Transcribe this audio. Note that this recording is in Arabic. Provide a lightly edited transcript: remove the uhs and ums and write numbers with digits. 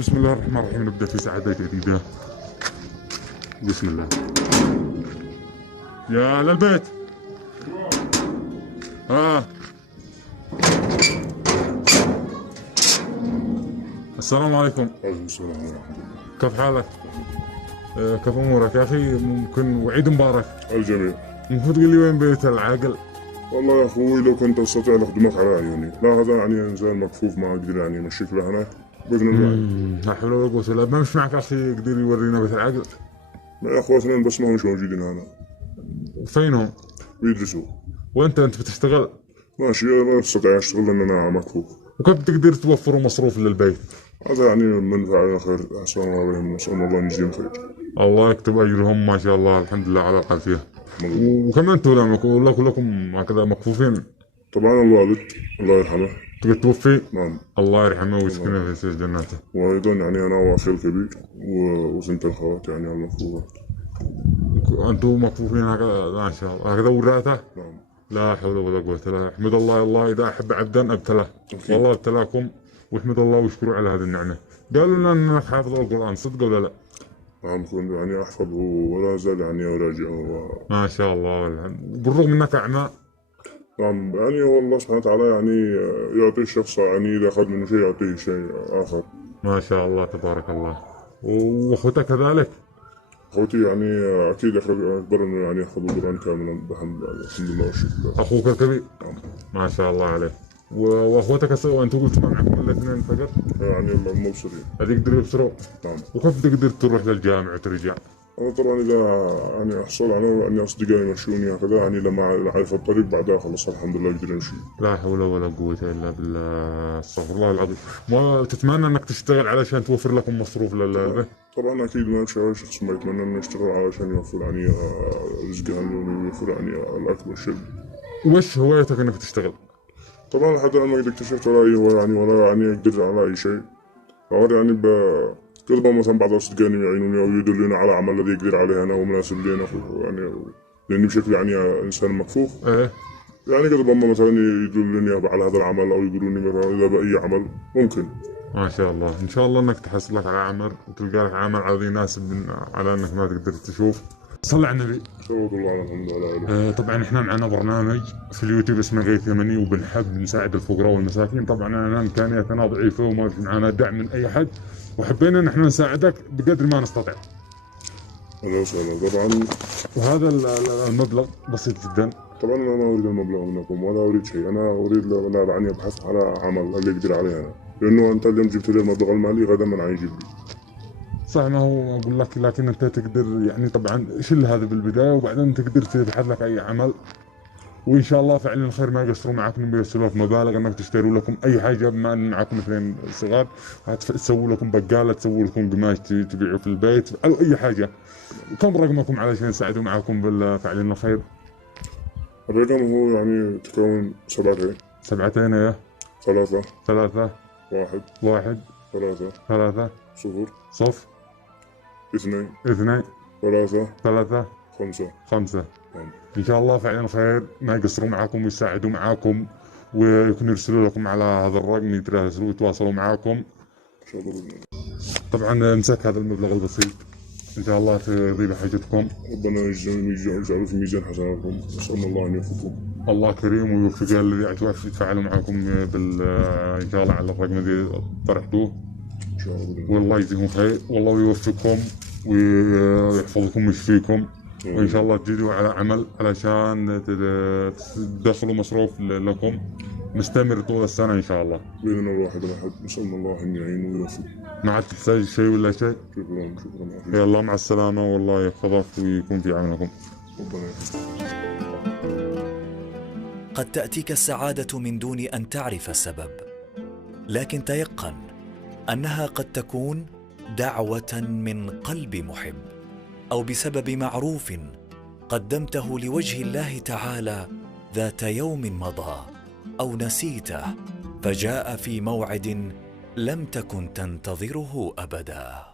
بسم الله الرحمن الرحيم. نبدأ في سعادة جديدة. بسم الله. يا للبيت. السلام عليكم. عليكم السلام ورحمة الله. كيف حالك؟ كيف أمورك يا أخي؟ ممكن وعيد مبارك. الجميع. ممكن تقول لي وين بيت العاقل؟ والله يا أخوي لو كنت أستطيع لأخدمك على عيوني، لا هذا يعني إنسان مكفوف ما أقدر يعني أمشيك لهنا بإذن الله. لا حول ولا قوة إلا بالله. ما مش معك أخي يقدر يورينا بيت العاقل؟ ما أخواتنا بس ما مش موجودين هنا، فينهم؟ بيدرسوا. وأنت بتشتغل؟ ماشي ما أستطيع أشتغل لأن أنا مكفوف. وكيف تقدر توفروا مصروف للبيت؟ هذا يعني من فعل خير، أحسن الله عليهم، نسأل الله أن يجزيهم خير. الله يكتب أجرهم ما شاء الله. الحمد لله على العافية. وكمان أنتم كلكم هكذا مكفوفين. طبعا الوالد الله يرحمه توفي. نعم الله يرحمه ويسكنه في سجن جناته. وأيضا يعني أنا وأخي الكبير وسنت الخوات يعني المكفوفات. أنتم مكفوفين هكذا ما شاء الله هكذا وراثة. نعم. لا حول ولا قوة إلا بالله. احمد الله إذا أحب عبدا ابتلاه. والله ابتلاكم واحمد الله واشكروا على هذه النعمة. قالوا لنا أنك حافظ القرآن، صدق ولا لا؟ نعم كنت يعني أحفظه ولا زال يعني أراجعه ما شاء الله. بالرغم أنك أعمى. نعم يعني هو الله سبحانه وتعالى يعني يعطي الشخص يعني إذا أخذ منه شيء يعطيه شيء آخر. ما شاء الله تبارك الله. وأخوتك كذلك؟ أخوتي يعني أكيد أكبر منه يعني أخذ القرآن كاملا الحمد لله والشكر لله. أخوك الكبير؟ نعم. ما شاء الله عليه. وأخوتك أنت قلت ما معكم إلا اثنين فقط؟ يعني مبصرين. هذه يقدروا يبصروا؟ نعم. وكيف تقدر تروح للجامع وترجع؟ أنا طبعا إذا يعني أحصل على أني أصدقائي يمشوني هكذا يعني لما أعرف الطريق بعدها خلص الحمد لله أقدر أمشي. لا حول ولا قوة إلا بالله. استغفر الله العظيم. ما تتمنى أنك تشتغل علشان توفر لكم مصروف للبيت؟ طبعا أكيد ما في شخص ما يتمنى إنه يشتغل علشان يوفر يعني رزقه اليومي ويوفر يعني الأكل والشرب. وش هوايتك إنك تشتغل؟ طبعا لحد الآن ما قد اكتشفت ولا أي هو يعني ولا يعني أقدر على أي شيء. فهذا يعني كذبا مثلا بعض أصدقائي يعينوني أو يدلوني على عمل الذي يقدر عليه أنا ومناسب لي أنا يعني لأني بشكل يعني إنسان مكفوف. إيه. يعني كذبا مثلا يدلوني على هذا العمل أو يقولوني مثلا إذا بأي عمل ممكن. ما شاء الله. إن شاء الله إنك تحصل لك على عمل وتلقى لك عمل عادي يناسب على إنك ما تقدر تشوف. صلى على النبي. صلى الله عليه وسلم. طبعا احنا معنا برنامج في اليوتيوب اسمه غيث يمني وبنحب نساعد الفقراء والمساكين. طبعا انا امكانياتنا ضعيفه وما في معنا دعم من اي حد وحبينا ان احنا نساعدك بقدر ما نستطيع. اهلا وسهلا. طبعا وهذا المبلغ بسيط جدا. طبعا انا ما اريد المبلغ منكم ولا اريد شيء. انا اريد يعني ابحث على عمل اللي يقدر عليه انا لانه انت اليوم جبت لي المبلغ المالي غدا من عين جيب لي. صح. ما هو اقول لك لكن انت تقدر يعني طبعا شيل هذا بالبدايه وبعدين تقدر تبحث لك اي عمل وان شاء الله فعلا الخير ما يقصروا معكم بيرسلوا لك مبالغ انك تشتروا لكم اي حاجه بما ان معكم اثنين صغار تسووا لكم بقاله تسووا لكم قماش تبيعوا في البيت او اي حاجه. كم رقمكم علشان يساعدوا معكم بالفعل الخير؟ الرقم هو يعني تكون 7 7 ايه 3 3 1 1 3 3 0 0 2 2 3 3 5. 5. إن شاء الله فعلا خير ما يقصروا معاكم ويساعدوا معاكم ويكونوا يرسلوا لكم على هذا الرقم يتراسلوا ويتواصلوا معاكم. إن شاء الله. طبعا امسك هذا المبلغ البسيط إن شاء الله تقضي بحاجتكم. ربنا يجعله في ميزان حسناتكم. نسأل الله أن يوفقكم. الله كريم ويوفق الذي يتفاعلوا معكم إن شاء الله على الرقم الذي طرحتوه. إن شاء الله. والله يجزيكم خير والله يوفقكم ويحفظكم ويشفيكم وإن شاء الله تجدوا على عمل علشان تدخلوا مصروف لكم مستمر طول السنة إن شاء الله. بيننا الواحد الأحد. نسأل الله أن يعين ويوفق. ما عاد تحتاج شيء ولا شيء. شكرا. يلا مع السلامة والله يحفظك ويكون في عونكم. قد تأتيك السعادة من دون أن تعرف السبب، لكن تيقن أنها قد تكون دعوة من قلب محب أو بسبب معروف قدمته لوجه الله تعالى ذات يوم مضى أو نسيته فجاء في موعد لم تكن تنتظره أبداً.